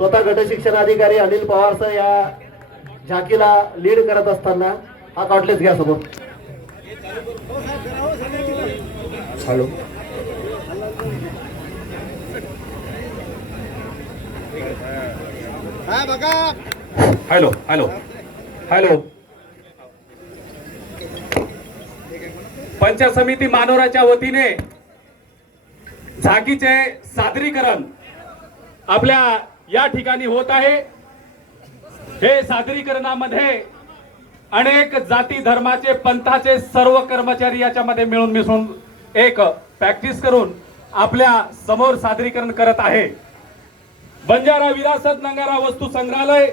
स्वतः गट शिक्षण अधिकारी अनिल पवार सर या झाकीला लीड करत असताना हा कॉटलेस घ्या समोर. Hello hello hello hello. Panchayat समिती मानोराच्या वतीने झाकीचे सादरीकरण आपल्या या ठिकाणी होत आहे. हे सादरीकरणामध्ये अनेक जाती धर्माचे पंथाचे सर्व कर्मचारी याच्यामध्ये मिळून मिसळून एक प्रॅक्टिस करून आपल्या समोर सादरीकरण करत आहे. बंजारा विरासत नंगारा वस्तू संग्रहालय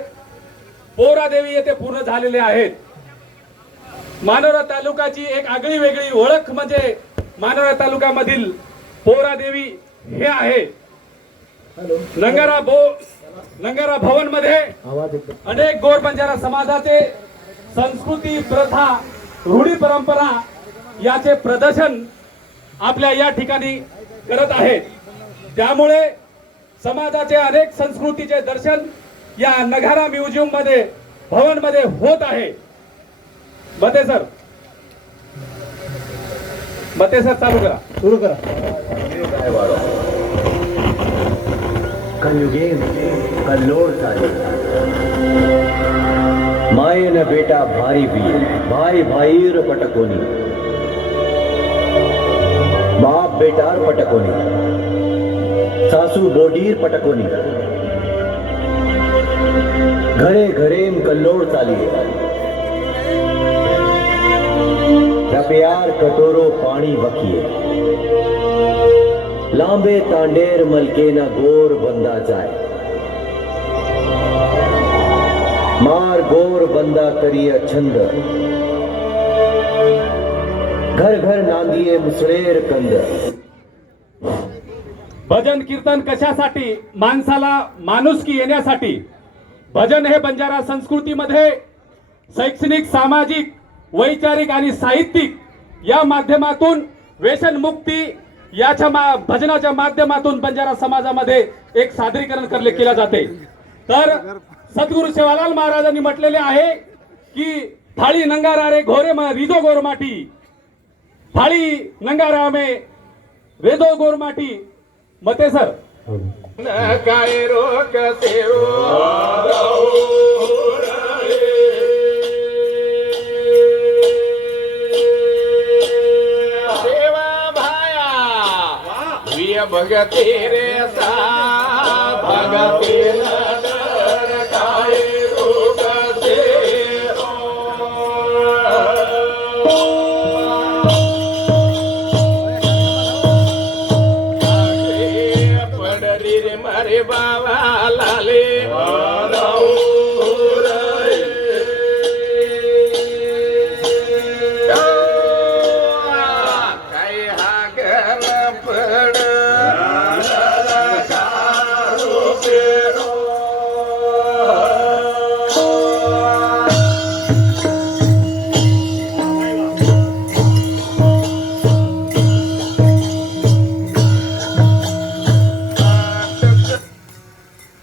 पोरादेवी येथे पूर्ण झालेले आहेत. मानोरा तालुक्याची एक आगळी वेगळी ओळख म्हणजे मानोरा तालुक्यामधील पोरादेवी हे आहे. नंगारा भवन मध्ये अनेक गोर बंजारा समाजाचे संस्कृती प्रथा रूढी परंपरा याचे प्रदर्शन आपल्या या ठिकाणी करत आहेत. त्यामुळे समाजाचे अनेक संस्कृतीचे दर्शन या नगारा म्युझियम मध्ये भवन मध्ये होत आहे. मते सर चालू करा. सुरू करा. कलयुगे कल्लोळ झाले. मायेन बेटा भाई वीर भाई भाईर पटकोनी बाप बेटार पटकोनी सासू बोडीर पटकोनी घरे घरेम कल्लोळ चाली. प्यार कटोरो पाणी बखिए लांबे तांडेर मलकेना गोर बंदा जाए. मार गोर बंदा करिय छंद घर घर नांदिये मुसळेर कंद. भजन कीर्तन कशासाठी? माणसाला माणुसकी येण्यासाठी. भजन हे बंजारा संस्कृतीमध्ये शैक्षणिक सामाजिक वैचारिक आणि साहित्यिक या माध्यमातून व्यसनमुक्ती याच्या भजनाच्या माध्यमातून बंजारा समाजामध्ये एक सादरीकरण केले जाते. तर सद्गुरु सेवालाल महाराजांनी म्हटलेले आहे की थाळी नंगारा रे घोरे रिजो गोरमाटी थाळी नंगारा में रेजो गोरमाटी. मते सर काय रोक भगती रे सा भगती नर काय रोग पडली रे मारे बाबा लाले काय हा गल पड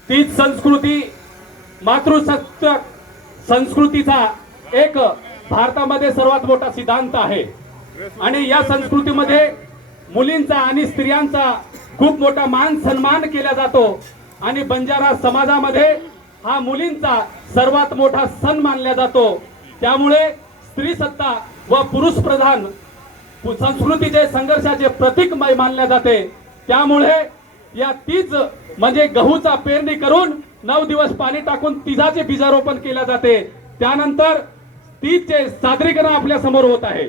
तीच संस्कृती मातृसत्ताक संस्कृतीचा एक भारतामध्ये सर्वात मोठा सिद्धांत आहे. आणि या संस्कृतीमध्ये मुलींचा आणि स्त्रियांचा खूप मोठा मान सन्मान केला जातो. आणि बंजारा समाजामध्ये हा मुलींचा सर्वात मोठा सण मानला जातो. त्यामुळे स्त्री सत्ता व पुरुष प्रधान संस्कृतीचे संघर्षाचे प्रतीक मानले जाते. त्यामुळे या तीच म्हणजे गहूचा पेरणी करून 9 दिवस पाणी टाकून तिजाचे बीजारोपण केले जाते. त्यानंतर तीचे सादरीकरण आपल्या समोर होत आहे.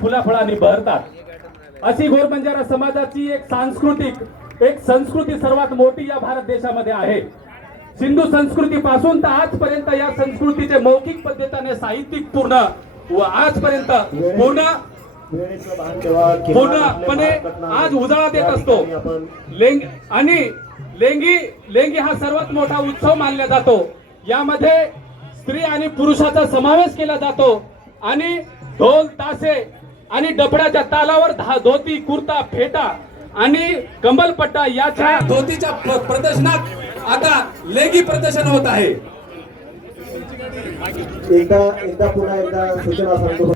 फुलाफळांनी बहरतात। अशी घोर बंजारा समाजाची एक संस्कृती सर्वात मोठी या भारत देशामध्ये आहे। सिंधू संस्कृतीपासून तर आजपर्यंत या संस्कृतीचे मौखिक पद्धतीने साहित्यिक पूर्ण व आजपर्यंत पूर्णपणे आज उजाळा देत असतो। लेंगी हा सर्वात मोठा उत्सव मानला जातो। यामध्ये स्त्री आणि पुरुषाचा समावेश केला जातो आणि ढोल ताशे आणि डफड्याच्या तालावर धोती कुर्ता फेटा आणि कमलपट्टा याच्या धोतीच्या प्रदर्शनात आता लेंगी प्रदर्शन होत आहे। एकदा पुन्हा एकदा सूचना सांगतो,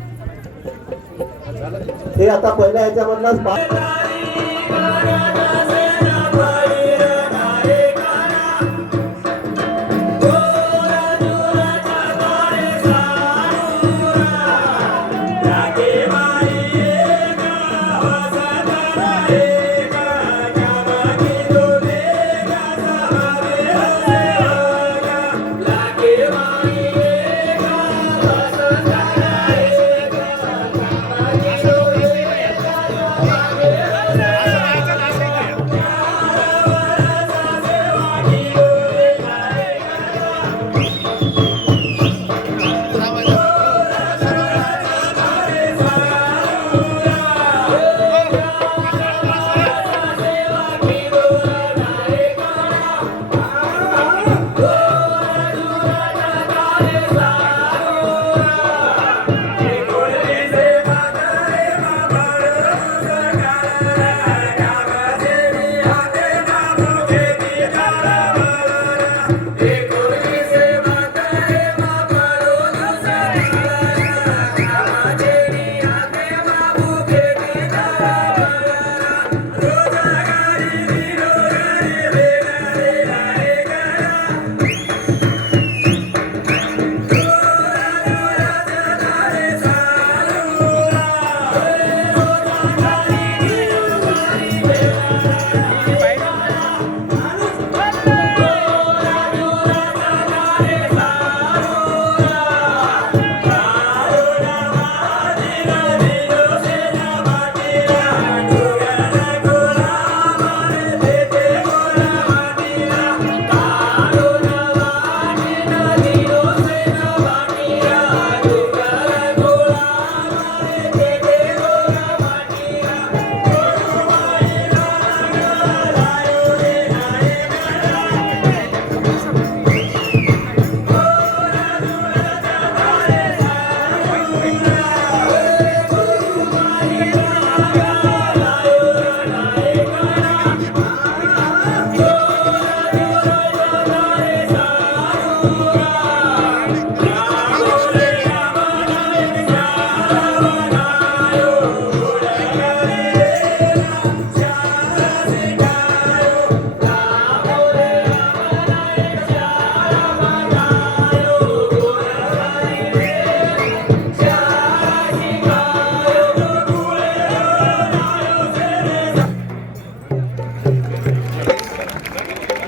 हे आता पहिल्या ह्याच्यामधलाच